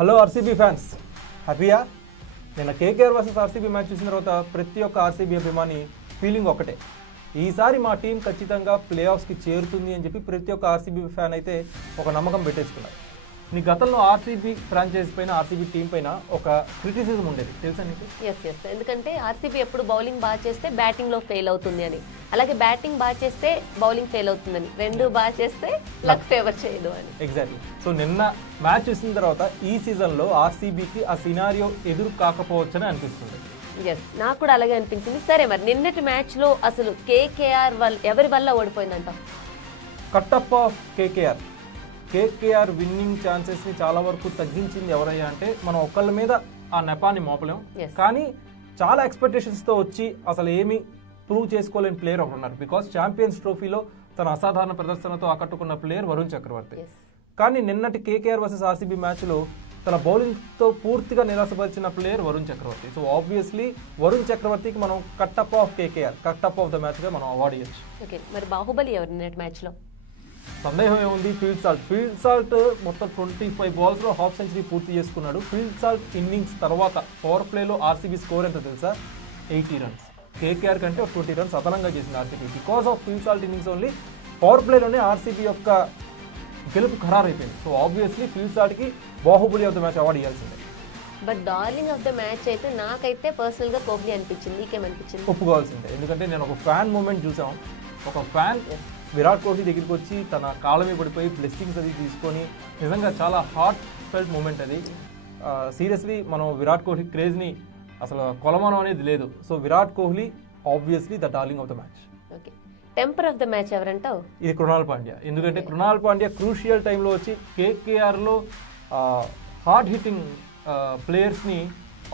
Hello RCB fans, హ్యాపీయా? నిన్న KKR versus RCB match చూసిన తర్వాత ప్రతి ఒక్క ఆర్సీబీ అభిమాని ఫీలింగ్ ఒకటే, ఈసారి మా టీం ఖచ్చితంగా ప్లే ఆఫ్స్కి చేరుతుంది అని చెప్పి ప్రతి ఒక్క ఆర్సీబీ ఫ్యాన్ అయితే ఒక నమ్మకం పెట్టేసుకున్నారు. నీ గతంలో ఆర్సీబీ ఫ్రాంచైజ్ పైన, ఆర్సీబీ టీం పైన ఒక క్రిటిసిజం ఉండేది, తెలుసా నీకు? ఎస్ ఎందుకంటే ఆర్సీబీ ఎప్పుడు బౌలింగ్ బాగా చేస్తే బ్యాటింగ్లో ఫెయిల్ అవుతుంది అని, అలాగే బ్యాటింగ్ బాగా చేస్తే బౌలింగ్ ఫెయిల్ అవుతుందని, రెండు బాగా చేస్తే లక్ ఫేవర్ చేయదు అని. ఎగ్జాక్ట్లీ. సో నిన్న మ్యాచ్ చూసిన తర్వాత ఈ సీజన్లో ఆర్సీబీకి ఆ సినారియో ఎదురు కాకపోవచ్చని అనిపిస్తుంది. ఎస్, నాకు కూడా అలాగే అనిపించింది. సరే, మరి నిన్నటి మ్యాచ్లో అసలు కేకేఆర్ ఎవరి వల్ల ఓడిపోయిందంట? కట్టప్ ఆఫ్ కేకేఆర్. కేకేఆర్ విన్నింగ్ ఛాన్సెస్ని చాలా వరకు తగ్గించింది ఎవరయ్యా అంటే, మనం ఒక్కళ్ళ మీద ఆ నెపాన్ని మోపలేం. కానీ చాలా ఎక్స్పెక్టేషన్స్తో వచ్చి అసలు ఏమీ ప్రూవ్ చేసుకోలేని ప్లేయర్ ఒకరు ఉన్నారు. బికాస్ ఛాంపియన్స్ ట్రోఫీలో తన అసాధారణ ప్రదర్శనతో ఆకట్టుకున్న ప్లేయర్ వరుణ్ చక్రవర్తి. కానీ నిన్నటి కేకేఆర్ వర్సెస్ ఆర్సీబీ మ్యాచ్లో తన బౌలింగ్తో పూర్తిగా నిరాశపరిచిన ప్లేయర్ వరుణ్ చక్రవర్తి. సో ఆబ్వియస్లీ వరుణ్ చక్రవర్తికి మనం కట్టప్ ఆఫ్ కేకేఆర్, కట్టప్ ఆఫ్ ద మ్యాచ్గా మనం అవార్డు ఇవ్వచ్చు. ఓకే, మరి బాహుబలి ఎవరు నిన్నటి మ్యాచ్లో? సందేహం ఏముంది, ఫీల్డ్ సాల్ట్ మొత్తం 25 బాల్స్లో హాఫ్ సెంచరీ పూర్తి చేసుకున్నాడు. ఫీల్డ్ సాల్ట్ ఇన్నింగ్స్ తర్వాత పవర్ ప్లేలో ఆర్సీబీ స్కోర్ ఎంత తెలుసా? 80 రన్స్. కేకేఆర్ కంటే 20 రన్స్ అదనంగా చేసింది RCB. Because of Phil Salt innings only power ప్లేలోనే ఆర్సీబీ యొక్క గెలుపు ఖరారైపోయింది. సో ఆబ్వియస్లీ ఫీల్డ్ సాల్ట్కి Baahubali of the match award ఇవ్వాల్సిందే. But darling of the match అయితే నాకైతే పర్సనల్గా కోహ్లీ అనిపించింది. నీకేమనిపించింది? ఒప్పుకోవాల్సిందే, ఎందుకంటే నేను ఒక ఫ్యాన్ మూమెంట్ చూసాం. ఒక ఫ్యాన్ విరాట్ కోహ్లీ దగ్గరికి వచ్చి తన కాళ్ళ మీద పడిపోయి బ్లెస్సింగ్స్ అది తీసుకొని, నిజంగా చాలా హార్ట్ ఫెల్ట్ మూమెంట్ అది. సీరియస్లీ మనం విరాట్ కోహ్లీ క్రేజ్ని అసలు కొలమానం అనేది లేదు. So Virat Kohli obviously the darling of the match. Okay, temper of the match ఎవరంటావు? ఇది కృణాల్ పాండ్యా. ఎందుకంటే కృణాల్ పాండ్యా క్రూషియల్ టైంలో వచ్చి కేకేఆర్లో హార్డ్ హిట్టింగ్ ప్లేయర్స్ని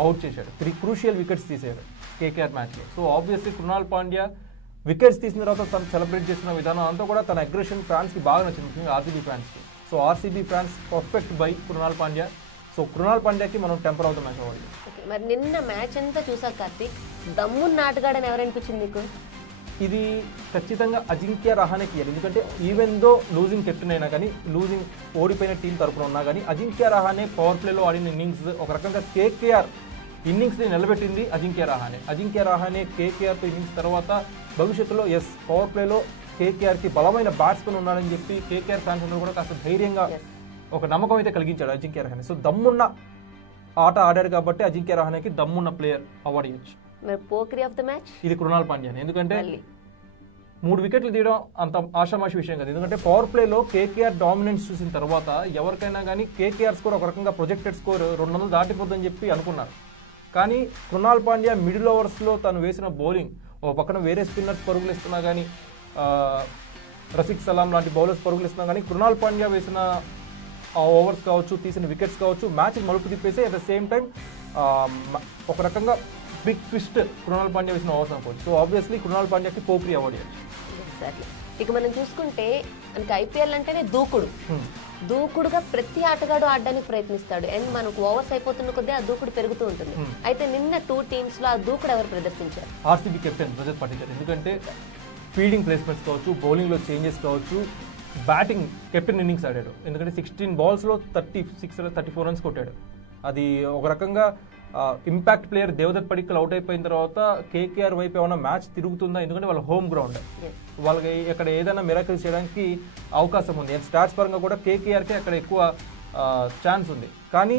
అవుట్ చేశాడు. 3 క్రూషియల్ వికెట్స్ తీసాడు కేకేఆర్ మ్యాచ్లో. So obviously Krunal Pandya wickets తీసిన తర్వాత తను సెలబ్రేట్ చేసిన విధానం అంతా కూడా తన అగ్రెషన్ ఫ్యాన్స్కి బాగా నచ్చింది, ముఖ్యంగా ఆర్సీబీ ఫ్యాన్స్కి. So RCB fans perfect by Krunal Pandya. So Krunal పాండ్యాకి మనం టెంపర్ ఆఫ్ ద మ్యాచ్ అవ్వాలి. ఓకే, మరి నిన్న మ్యాచ్ అంతా చూసాక కార్తీక్, దమ్మున్న ఆటగాడని ఎవరనిపించింది నీకు? ఇది ఖచ్చితంగా అజింక్య రహానేకి ఇవ్వాలి. ఎందుకంటే ఈవెన్ దో లూజింగ్ కెప్టెన్ అయినా కానీ, లూజింగ్ ఓడిపోయిన టీం తరపున ఉన్నా కానీ, అజింక్య రహానే పవర్ ప్లేలో ఆడిన ఇన్నింగ్స్ ఒక రకంగా కేకేఆర్ ఇన్నింగ్స్ని నిలబెట్టింది అజింక్య రహానే. అజింక్య రహానే కేకేఆర్తో ఇన్నింగ్స్ తర్వాత భవిష్యత్తులో పవర్ ప్లేలో కేకేఆర్కి బలమైన బ్యాట్స్మెన్ ఉన్నాడని చెప్పి కేకేఆర్ ఫ్యాన్స్ అందరూ కూడా కాస్త ధైర్యంగా ఒక నమ్మకం అయితే కలిగించాడు అజింక్య రహానే. సో దమ్మున్న ఆట ఆడాడు కాబట్టి అజింక్య రహానేకి దమ్మున్న ప్లేయర్ అవార్డు ఇవ్వచ్చు. పోక్రీ ఆఫ్ ద మ్యాచ్ ఇది కృణాల్ పాండ్యా. ఎందుకంటే 3 వికెట్లు తీయడం అంత ఆషామాషి విషయం కాదు. ఎందుకంటే పవర్ ప్లేలో కేకేఆర్ డామినెన్స్ చూసిన తర్వాత ఎవరికైనా కానీ కేకేఆర్ స్కోర్ ఒక రకంగా ప్రొజెక్టెడ్ స్కోర్ 200 దాటిపోతుందని చెప్పి అనుకున్నారు. కానీ కృణాల్ పాండ్యా మిడిల్ ఓవర్స్లో తను వేసిన బౌలింగ్, ఓ పక్కన వేరే స్పిన్నర్స్ పరుగులు ఇస్తున్నా కానీ, రఫీక్ సలాం లాంటి బౌలర్స్ పరుగులు ఇస్తున్నా కానీ, కృణాల్ పాండ్యా వేసిన ఓవర్స్ కావచ్చు, తీసిన వికెట్స్ కావచ్చు, మ్యాచ్ మలుపు తిప్పేసి అట్ ద సేమ్ టైం ఒక రకంగా బిగ్ ట్విస్ట్ కృణాల్ పాండ్యా వేసిన ఓవర్స్ అనుకోవచ్చు. So obviously Krunal పాండ్యాకి Pokiri award ఇవ్వచ్చు. ఎగ్జాక్ట్లీ. ఇక మనం చూసుకుంటే మనకి ఐపీఎల్ అంటేనే దూకుడుగా ప్రతి ఆటగాడు ఆడడానికి ప్రయత్నిస్తాడు. అండ్ మనకు ఓవర్స్ అయిపోతున్న కొద్దీ ఆ దూకుడు పెరుగుతూ ఉంటుంది. అయితే నిన్న 2 టీమ్స్ లో ఆ దూకుడు ఎవరు ప్రదర్శించారు? RCB captain Rajat Patidar. ఎందుకంటే ఫీల్డింగ్ ప్లేస్మెంట్స్ కావచ్చు, బౌలింగ్లో చేంజెస్ కావచ్చు, బ్యాటింగ్ కెప్టెన్ ఇన్నింగ్స్ ఆడాడు. ఎందుకంటే 16 బాల్స్లో 34 రన్స్ కొట్టాడు. అది ఒక రకంగా impact player Devdutt Padikkal out అయిపోయిన తర్వాత కేకేఆర్ వైపు ఏమైనా మ్యాచ్ తిరుగుతుందా? ఎందుకంటే వాళ్ళ హోమ్ గ్రౌండ్, వాళ్ళకి ఇక్కడ ఏదైనా మిరాకిల్స్ చేయడానికి అవకాశం ఉంది. అండ్ స్టాట్స్ పరంగా కూడా కేకేఆర్కే అక్కడ ఎక్కువ ఛాన్స్ ఉంది. కానీ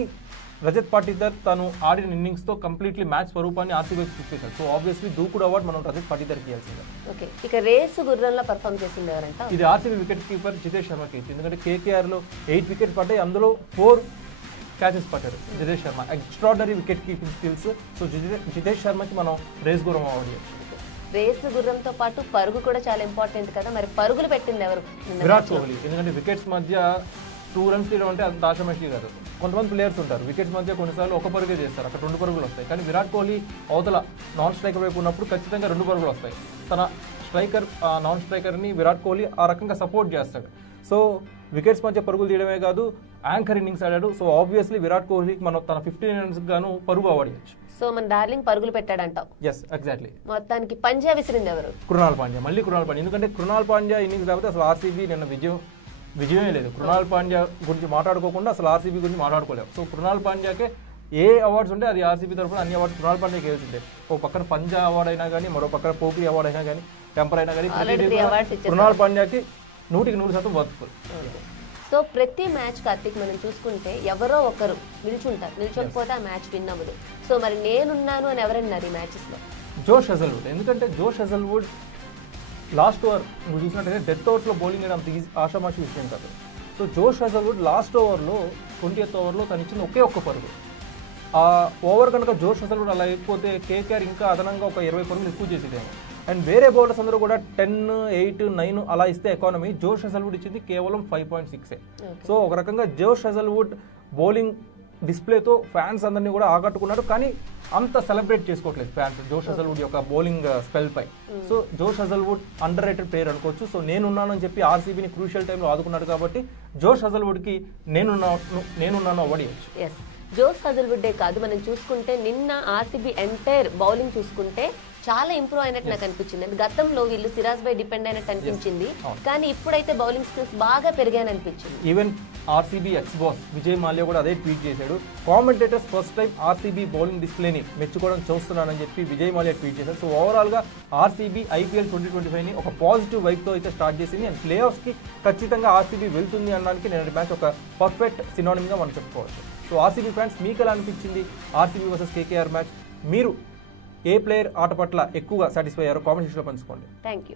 రజత్ పాటిదార్ తను ఆడిన ఇన్నింగ్స్తో కంప్లీట్లీ మ్యాచ్ స్వరూపాన్ని ఆర్సీబీకి చూపించారు. సో ఆబ్వియస్లీ దూకుడు అవార్డు మనం రజత్ పాటిదార్కి ఇవ్వాల్సిందే. ఓకే, ఇక రేసు గుర్రంలో పర్ఫామ్ చేసింది ఎవరంట? ఇది ఆర్సీబీ వికెట్ కీపర్ జితేష్ శర్మకి. ఎందుకంటే కేకేఆర్లో 8 వికెట్స్ పడ్డాయి, అందులో 4 క్యాచెస్ పట్టారు Jitesh Sharma. Extraordinary wicket keeping skills. So Jitesh శర్మకి మనం రేస్ గుర్రం అవార్డు ఇవ్వచ్చు. రేసు గుర్రంతో పాటు పరుగు కూడా చాలా ఇంపార్టెంట్ కదా, మరి పరుగులు పెట్టింది ఎవరు? విరాట్ కోహ్లీ. ఎందుకంటే వికెట్స్ మధ్య 2 రన్స్ తీయడం అంటే అంత ఆషామాషి కాదు. కొంతమంది ప్లేయర్స్ ఉంటారు వికెట్స్ మధ్య కొన్నిసార్లు ఒక పరుగే చేస్తారు, అక్కడ 2 పరుగులు వస్తాయి. కానీ విరాట్ కోహ్లీ అవతల నాన్ స్ట్రైకర్ వైపు ఉన్నప్పుడు ఖచ్చితంగా 2 పరుగులు వస్తాయి. తన స్ట్రైకర్ నాన్ స్ట్రైకర్ని విరాట్ కోహ్లీ ఆ రకంగా సపోర్ట్ చేస్తాడు. సో వికెట్స్ మధ్య పరుగులు తీయడమే కాదు, యాంకర్ ఇన్నింగ్స్ ఆడాడు. సో ఆబ్వియస్లీ విరాట్ కోహ్లీకి మనం తన 15 రన్స్ గాను పరుగు అవార్డు ఇవ్వచ్చు. సో మన డార్లింగ్ పరుగులు పెట్టాడంటావు? Yes, exactly. మొత్తానికి పంజా విసిరింది ఎవరు? కృణాల్ పాండ్యా. మళ్ళీ కృణాల్ పాండ్యా. ఎందుకంటే కృణాల్ పాండ్యా ఇన్నింగ్స్ లేకపోతే అసలు ఆర్సీబీ నిన్న విజయం విజయమే లేదు. కృణాల్ పాండ్యా గురించి మాట్లాడుకోకుండా అసలు ఆర్సీబీ గురించి మాట్లాడుకోలేము. సో కృణాల్ పాండ్యాకే ఏ అవార్డ్స్ ఉంటే అది ఆర్సీబీ తరఫున అన్ని అవార్డ్స్ కృణాల్ పాండ్యాకి వేస్తుంటాయి. ఒక పక్కన పంజా అవార్డు అయినా కానీ, మరో పక్కన పోపీ అవార్డు అయినా కానీ, టెంపర్ అయినా కానీ, కృణాల్ పాండ్యాకి 100% వర్త్ఫుల్. సో ప్రతి మ్యాచ్ కార్తిక్ మనం చూసుకుంటే ఎవరో ఒకరు నిల్చుంటారు, నిల్చొనిపోతే ఆ మ్యాచ్ విన్ అవ్వదు. సో మరి నేనున్నాను అని ఎవరన్నారు ఈ మ్యాచెస్ లో? జోష్ హజల్వుడ్. ఎందుకంటే జోష్ హజల్వుడ్ లాస్ట్ ఓవర్ నువ్వు చూసినట్టయితే డెత్ ఓవర్స్లో బౌలింగ్ వేయడం అంత ఈజీ ఆషామాషి విషయం కాదు. సో జోష్ హజల్వుడ్ లాస్ట్ ఓవర్లో 20th ఓవర్లో తను ఇచ్చిన ఒకే ఒక్క పరుగు. ఆ ఓవర్ కనుక జోష్ హజల్వుడ్ అలా అయిపోతే కేకేఆర్ ఇంకా అదనంగా ఒక 20 పరుగులు ఎక్కువ చేసేదేమో. అండ్ వేరే బౌలర్స్ అందరూ కూడా 10, 8, 9 అలా ఇస్తే ఎకానమీ, జోష్ హజల్వుడ్ ఇచ్చింది కేవలం 5.6. సో ఒక రకంగా జోష్ హజల్వుడ్ బౌలింగ్ డిస్ప్లేతో ఫ్యాన్స్ అందరినీ కూడా ఆకట్టుకున్నారు. కానీ అంత సెలబ్రేట్ చేసుకోవట్లేదు ఫ్యాన్స్ జోష్ హజల్వుడ్ యొక్క బౌలింగ్ స్పెల్ పై. సో జోష్ హజల్వుడ్ అండర్ రేటెడ్ ప్లేయర్ అనుకోవచ్చు. సో నేనున్నాను అని చెప్పి ఆర్సీబీని క్రూషియల్ టైంలో ఆదుకున్నాడు కాబట్టి జోష్ హజల్వుడ్కి నేనున్నాను అవార్డు ఇవ్వచ్చు. జోష్ హజల్వుడ్డే కాదు, మనం చూసుకుంటే నిన్న ఆర్సీబీ ఎంటైర్ బౌలింగ్ చూసుకుంటే చాలా ఇంప్రూవ్ అయినట్టు నాకు అనిపించింది. అంటే గతంలో వీళ్ళు సిరాజ్ పై డిపెండ్ అయినట్టు అనిపించింది, కానీ ఇప్పుడైతే బౌలింగ్ స్కిల్స్ బాగా పెరిగాయని అనిపించింది. Even RCB ex boss Vijay Mallya కూడా అదే ట్వీట్ చేశాడు. Commentators first time RCB bowling డిస్ప్లేని మెచ్చుకోవడం చూస్తున్నానని చెప్పి విజయ్ మాల్యా ట్వీట్ చేశారు. సో ఓవరాల్ గా ఆర్సీబీ ఐపీఎల్ 2025ని ఒక పాజిటివ్ వైబ్ తో అయితే స్టార్ట్ చేసింది. అండ్ ప్లే ఆఫ్స్ కి ఖచ్చితంగా ఆర్సీబీ వెళ్తుంది అనడానికి నేను మ్యాచ్ ఒక పర్ఫెక్ట్ సినానిమ్ గా మనం చెప్పుకోవచ్చు. సో ఆర్సీబీ ఫ్యాన్స్ మీకు ఎలా అనిపించింది ఆర్సీబీ వర్సెస్ కేకేఆర్ మ్యాచ్? మీరు ఏ ప్లేయర్ ఆట పట్ల ఎక్కువగా సాటిస్ఫై అయ్యారో కామెంట్ సెక్షన్లో పంచుకోండి. Thank you.